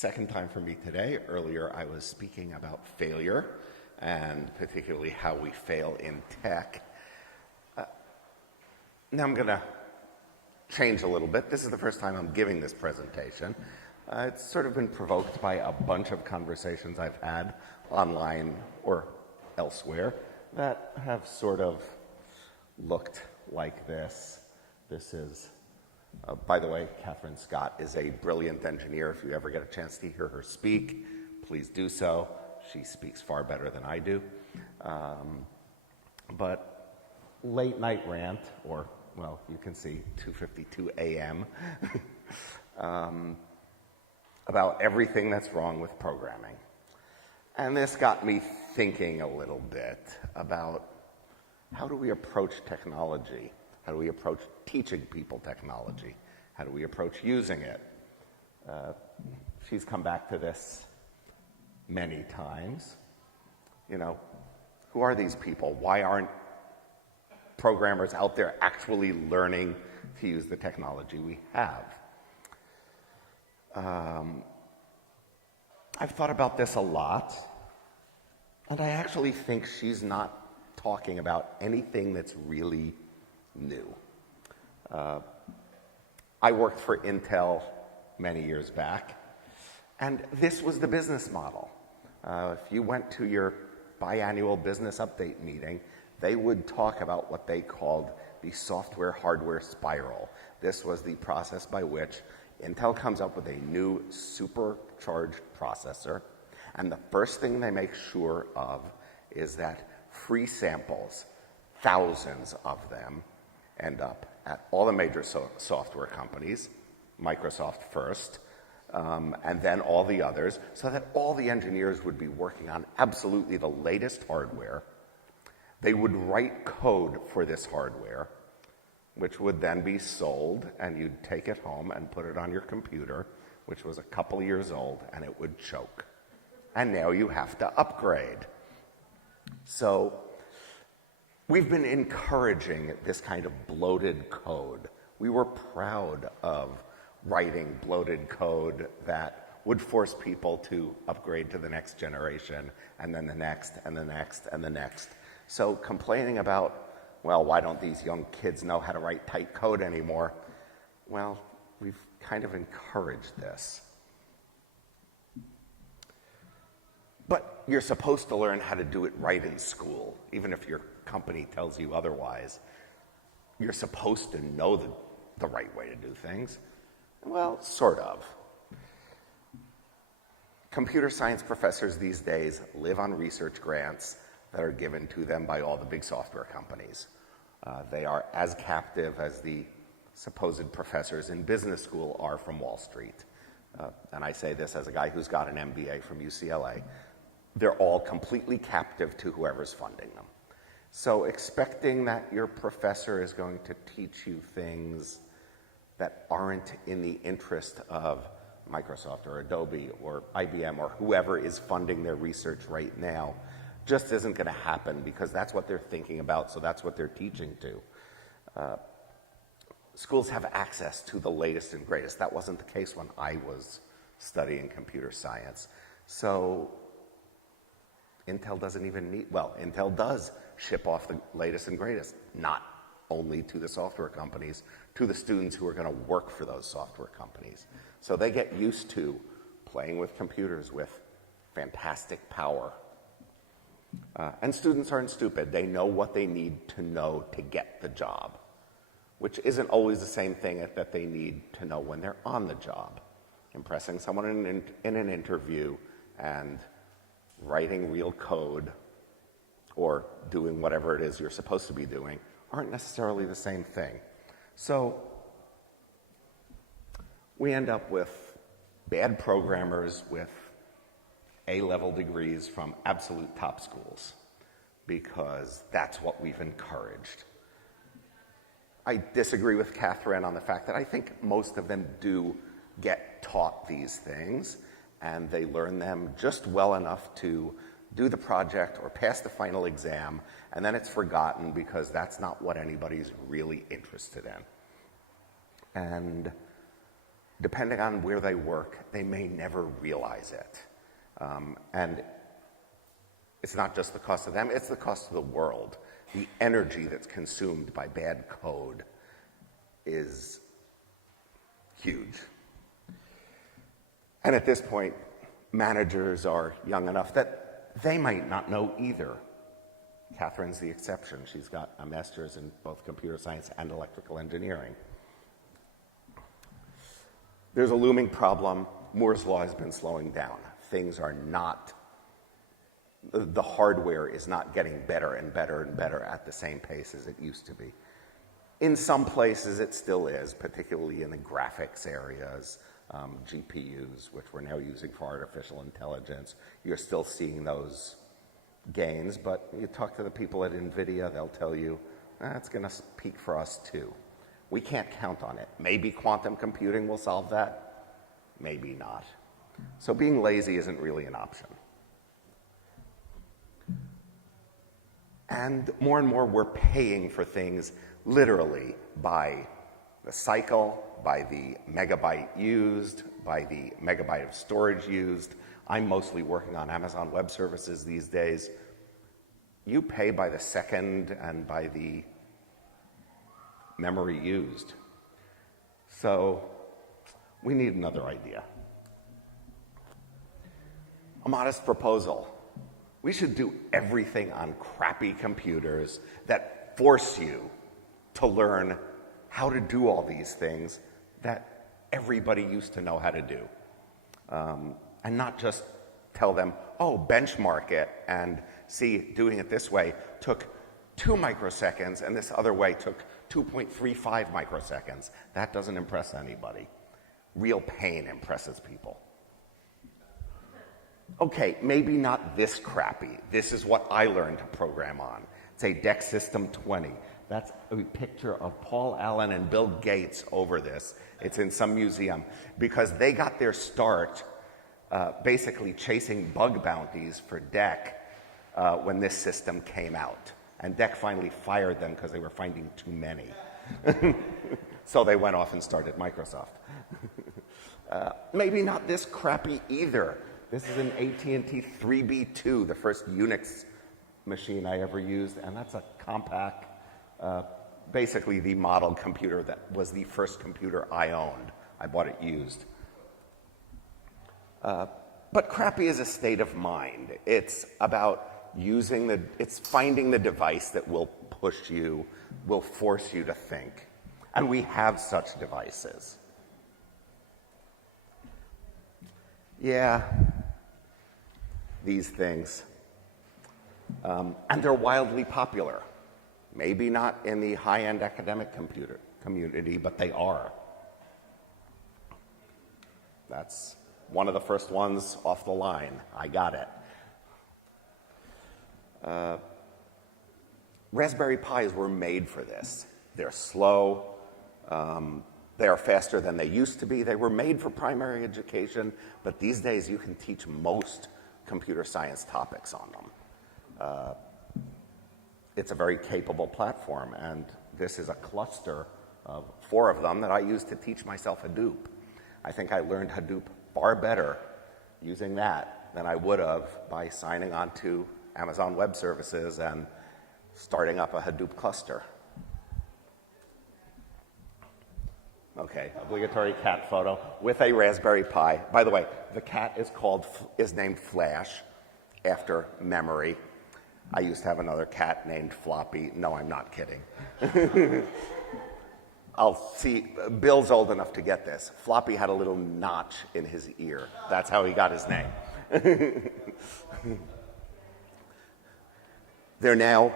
second time for me today. Earlier I was speaking about failure and particularly how we fail in tech. Now I'm going to change a little bit. This is the first time I'm giving this presentation. It's sort of been provoked by a bunch of conversations I've had online or elsewhere that have sort of looked like this. This is, by the way, Catherine Scott is a brilliant engineer. If you ever get a chance to hear her speak, please do so. She speaks far better than I do. But late night rant, or well, you can see 2:52 a.m. About everything that's wrong with programming. And this got me thinking a little bit about how do we approach technology? How do we approach teaching people technology? How do we approach using it? She's come back to this many times. You know, who are these people? Why aren't programmers out there actually learning to use the technology we have? I've thought about this a lot, and I actually think she's not talking about anything that's really new. I worked for Intel many years back, and this was the business model. If you went to your biannual business update meeting, they would talk about what they called the software-hardware spiral. This was the process by which Intel comes up with a new supercharged processor, and the first thing they make sure of is that free samples, thousands of them, end up at all the major software companies, Microsoft first, and then all the others, so that all the engineers would be working on absolutely the latest hardware. They would write code for this hardware, which would then be sold, and you'd take it home and put it on your computer, which was a couple of years old, and it would choke. And now you have to upgrade. So we've been encouraging this kind of bloated code. We were proud of writing bloated code that would force people to upgrade to the next generation, and then the next, and the next, and the next. So complaining about, well, why don't these young kids know how to write tight code anymore? Well, we've kind of encouraged this. But you're supposed to learn how to do it right in school, even if your company tells you otherwise. You're supposed to know the right way to do things. Well, sort of. Computer science professors these days live on research grants that are given to them by all the big software companies. They are as captive as the supposed professors in business school are from Wall Street. And I say this as a guy who's got an MBA from UCLA. They're all completely captive to whoever's funding them. So expecting that your professor is going to teach you things that aren't in the interest of Microsoft or Adobe or IBM or whoever is funding their research right now just isn't going to happen, because that's what they're thinking about, so that's what they're teaching to. Schools have access to the latest and greatest. That wasn't the case when I was studying computer science. So Intel doesn't even need, well, Intel does ship off the latest and greatest, not only to the software companies, to the students who are going to work for those software companies. So they get used to playing with computers with fantastic power. And students aren't stupid. They know what they need to know to get the job, which isn't always the same thing that they need to know when they're on the job. Impressing someone in an interview and writing real code or doing whatever it is you're supposed to be doing aren't necessarily the same thing. So we end up with bad programmers with A-level degrees from absolute top schools, because that's what we've encouraged. I disagree with Catherine on the fact that I think most of them do get taught these things, and they learn them just well enough to do the project or pass the final exam, and then it's forgotten because that's not what anybody's really interested in. And depending on where they work, they may never realize it. And it's not just the cost of them, it's the cost of the world. The energy that's consumed by bad code is huge. And at this point, managers are young enough that they might not know either. Catherine's the exception. She's got a master's in both computer science and electrical engineering. There's a looming problem. Moore's law has been slowing down. Things are not, the hardware is not getting better and better and better at the same pace as it used to be. In some places it still is, particularly in the graphics areas, GPUs, which we're now using for artificial intelligence. You're still seeing those gains, but you talk to the people at NVIDIA, they'll tell you, it's going to peak for us too. We can't count on it. Maybe quantum computing will solve that, maybe not. So being lazy isn't really an option. And more we're paying for things literally by the cycle, by the megabyte used, by the megabyte of storage used. I'm mostly working on Amazon Web Services these days. You pay by the second and by the memory used. So we need another idea. A modest proposal. We should do everything on crappy computers that force you to learn how to do all these things that everybody used to know how to do. And not just tell them, oh, benchmark it and see, doing it this way took 2 microseconds and this other way took 2.35 microseconds. That doesn't impress anybody. Real pain impresses people. Okay, maybe not this crappy. This is what I learned to program on. It's a DEC System 20. That's a picture of Paul Allen and Bill Gates over this. It's in some museum because they got their start basically chasing bug bounties for DEC when this system came out. And DEC finally fired them because they were finding too many. So they went off and started Microsoft. Maybe not this crappy either. This is an AT&T 3B2, the first Unix machine I ever used, and that's a compact, basically the model computer that was the first computer I owned. I bought it used. But crappy is a state of mind. It's about it's finding the device that will push you, will force you to think. And we have such devices. Yeah, these things. And they're wildly popular. Maybe not in the high-end academic community, but they are. That's one of the first ones off the line. I got it. Raspberry Pis were made for this. They're slow. They are faster than they used to be. They were made for primary education, but these days you can teach most computer science topics on them. It's a very capable platform, and this is a cluster of 4 of them that I use to teach myself Hadoop. I think I learned Hadoop far better using that than I would have by signing on to Amazon Web Services and starting up a Hadoop cluster. Okay, obligatory cat photo with a Raspberry Pi. By the way, the cat is named Flash after memory. I used to have another cat named Floppy. No, I'm not kidding. I'll see, Bill's old enough to get this. Floppy had a little notch in his ear. That's how he got his name. They're now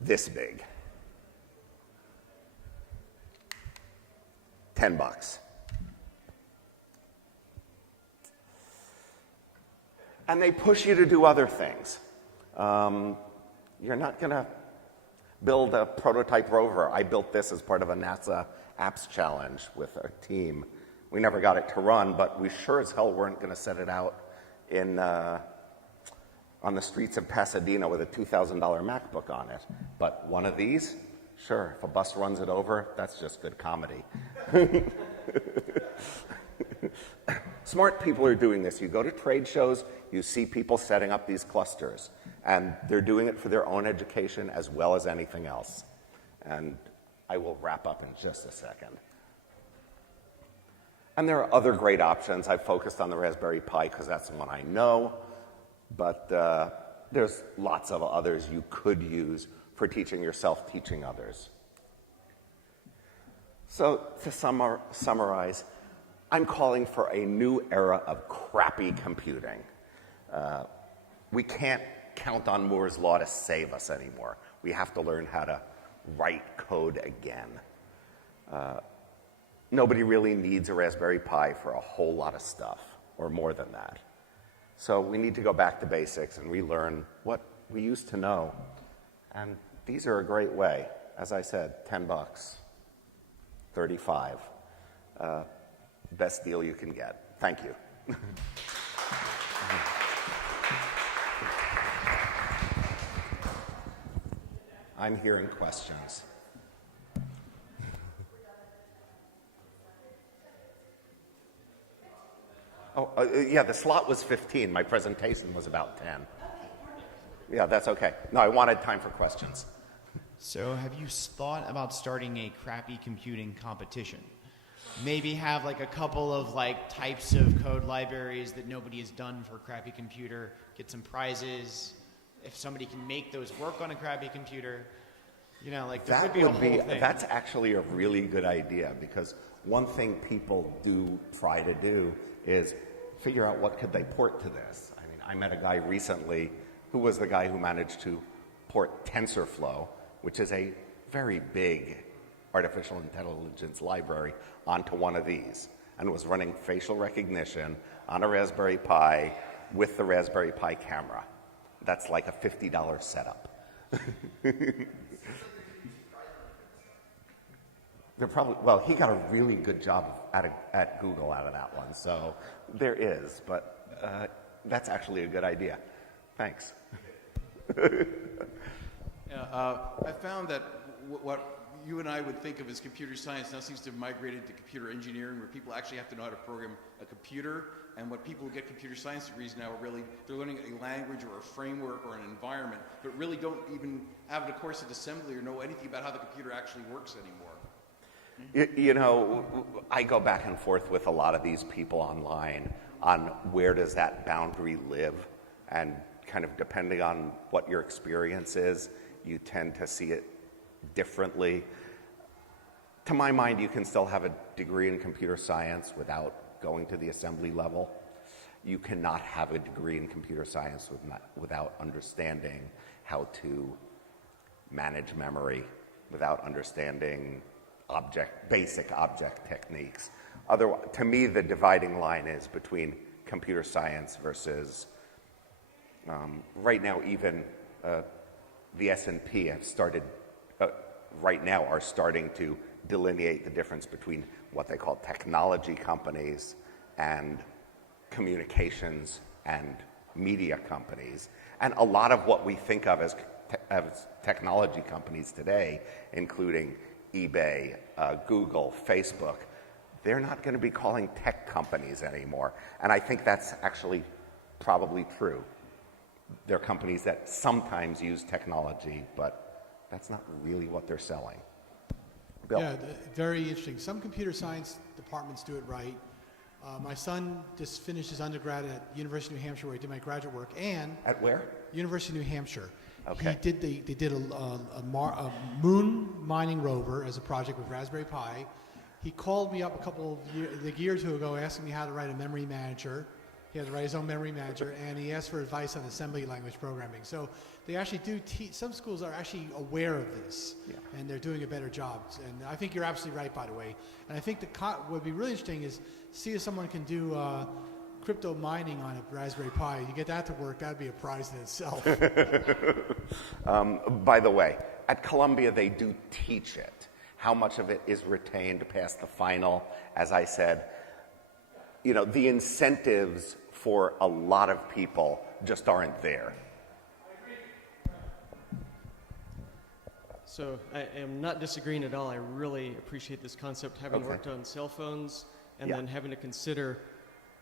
this big. $10. And they push you to do other things. You're not going to build a prototype rover. I built this as part of a NASA apps challenge with a team. We never got it to run, but we sure as hell weren't going to set it out in on the streets of Pasadena with a $2,000 MacBook on it. But one of these, sure, if a bus runs it over, that's just good comedy. Smart people are doing this. You go to trade shows, you see people setting up these clusters, and they're doing it for their own education as well as anything else. And I will wrap up in just a second. And there are other great options. I focused on the Raspberry Pi because that's the one I know, but there's lots of others you could use for teaching yourself, teaching others. So to summarize, I'm calling for a new era of crappy computing. We can't count on Moore's Law to save us anymore. We have to learn how to write code again. Nobody really needs a Raspberry Pi for a whole lot of stuff, or more than that. So we need to go back to basics and relearn what we used to know. And these are a great way. As I said, $10, $35. Best deal you can get. Thank you. I'm hearing questions. Yeah, the slot was 15. My presentation was about 10. Yeah, that's okay. No, I wanted time for questions. So have you thought about starting a crappy computing competition? Maybe have like a couple of like types of code libraries that nobody has done for crappy computer, get some prizes. If somebody can make those work on a crappy computer, you know, like there could be a whole thing. That's actually a really good idea, because one thing people do try to do is figure out what could they port to this. I mean, I met a guy recently who was the guy who managed to port TensorFlow, which is a very big artificial intelligence library, onto one of these, and was running facial recognition on a Raspberry Pi with the Raspberry Pi camera. That's like a $50 setup. He got a really good job at Google out of that one, so there is, but that's actually a good idea. Thanks. I found that what you and I would think of as computer science now seems to have migrated to computer engineering, where people actually have to know how to program a computer. And what people who get computer science degrees now are really, they're learning a language or a framework or an environment, but really don't even have a course of assembly or know anything about how the computer actually works anymore. You know, I go back and forth with a lot of these people online on where does that boundary live, and kind of depending on what your experience is, you tend to see it differently. To my mind, you can still have a degree in computer science without going to the assembly level. You cannot have a degree in computer science without understanding how to manage memory, without understanding basic object techniques. To me, the dividing line is between computer science versus, right now, even the S&P have started, right now are starting to delineate the difference between what they call technology companies and communications and media companies. And a lot of what we think of as technology companies today, including eBay, Google, Facebook, they're not going to be calling tech companies anymore. And I think that's actually probably true. They're companies that sometimes use technology, but that's not really what they're selling. Bill? Yeah, very interesting. Some computer science departments do it right. My son just finished his undergrad at University of New Hampshire, where he did my graduate work, and At where? University of New Hampshire. Okay. They did a moon mining rover as a project with Raspberry Pi. He called me up a year or two ago asking me how to write a memory manager. He had to write his own memory manager, and he asked for advice on assembly language programming. So they actually do some schools are actually aware of this, and they're doing a better job. And I think you're absolutely right, by the way. And I think what would be really interesting is see if someone can do crypto mining on a Raspberry Pi. You get that to work, that'd be a prize in itself. By the way, at Columbia, they do teach it. How much of it is retained past the final? As I said, you know, the incentives for a lot of people just aren't there. So I am not disagreeing at all. I really appreciate this concept, having worked on cell phones and Yeah. then having to consider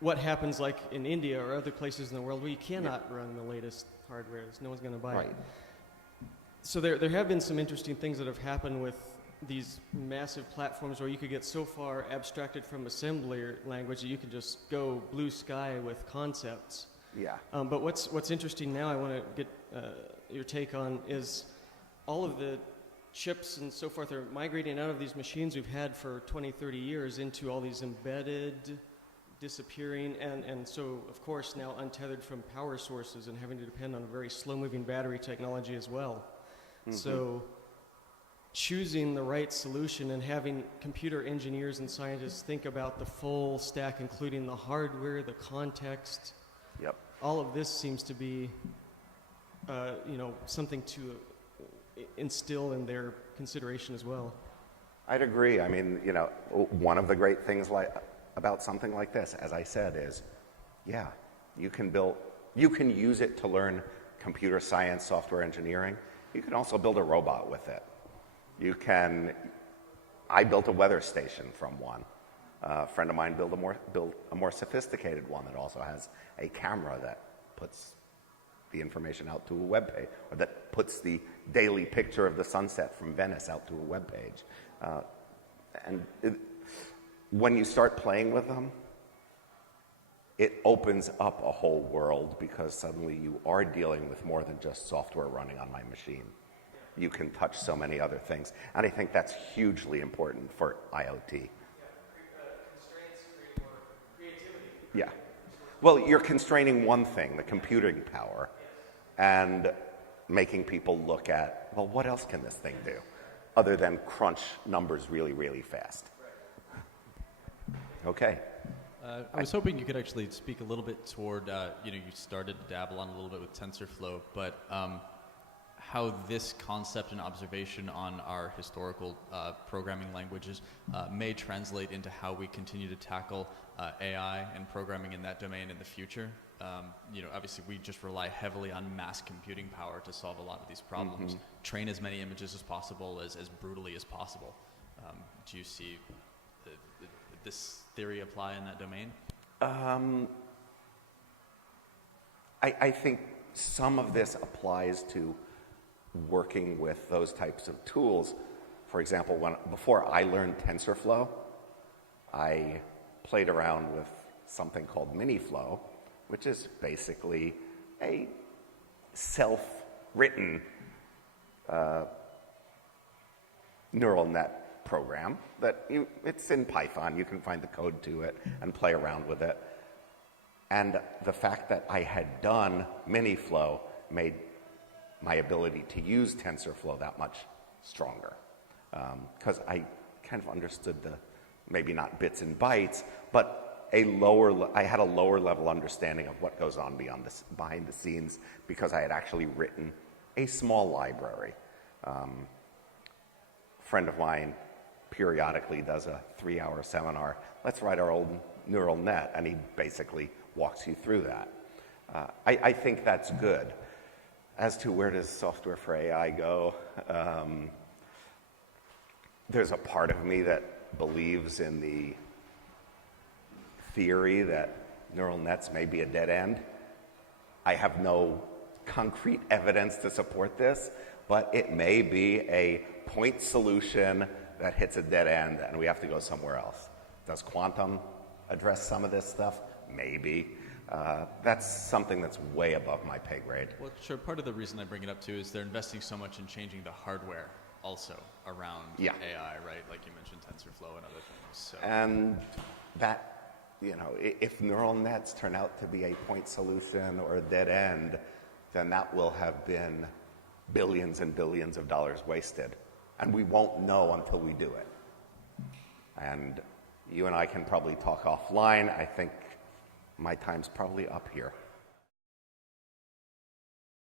what happens like in India or other places in the world where you cannot run the latest hardware. No one's going to buy Right. it. So there have been some interesting things that have happened with these massive platforms where you could get so far abstracted from assembly language that you can just go blue sky with concepts. Yeah. But what's interesting now, I want to get your take on, is all of the chips and so forth are migrating out of these machines we've had for 20, 30 years into all these embedded, disappearing, and so, of course, now untethered from power sources and having to depend on a very slow-moving battery technology as well. Mm-hmm. So choosing the right solution and having computer engineers and scientists think about the full stack, including the hardware, the context, Yep. all of this seems to be, something to instill in their consideration as well. I'd agree. I mean, one of the great things about something like this, as I said, is, you can use it to learn computer science, software engineering. You can also build a robot with it. I built a weather station from one. A friend of mine built a more sophisticated one that also has a camera that puts the information out to a web page, or that puts the daily picture of the sunset from Venice out to a web page. When you start playing with them, it opens up a whole world, because suddenly you are dealing with more than just software running on my machine. You can touch so many other things. And I think that's hugely important for IoT. Constraints create more creativity. Yeah. Well, you're constraining one thing, the computing power, and making people look at, well, what else can this thing do other than crunch numbers really, really fast? Okay. I was hoping you could actually speak a little bit toward, you started to dabble on a little bit with TensorFlow, but how this concept and observation on our historical programming languages may translate into how we continue to tackle AI and programming in that domain in the future. Obviously we just rely heavily on mass computing power to solve a lot of these problems. Train as many images as possible, as brutally as possible. Do you see this theory apply in that domain? I think some of this applies to working with those types of tools. For example, before I learned TensorFlow, I played around with something called MiniFlow, which is basically a self-written neural net program that it's in Python. You can find the code to it and play around with it. And the fact that I had done MiniFlow made my ability to use TensorFlow that much stronger, because I kind of understood maybe not bits and bytes, but I had a lower level understanding of what goes on behind the scenes, because I had actually written a small library. A friend of mine periodically does a 3-hour seminar. Let's write our old neural net, and he basically walks you through that. I think that's good. As to where does software for AI go, there's a part of me that believes in the theory that neural nets may be a dead end. I have no concrete evidence to support this, but it may be a point solution that hits a dead end and we have to go somewhere else. Does quantum address some of this stuff? Maybe. That's something that's way above my pay grade. Well, sure. Part of the reason I bring it up too is they're investing so much in changing the hardware also around AI, right? Like you mentioned TensorFlow and other things. So. And that, if neural nets turn out to be a point solution or a dead end, then that will have been billions and billions of dollars wasted. And we won't know until we do it. And you and I can probably talk offline. I think my time's probably up here.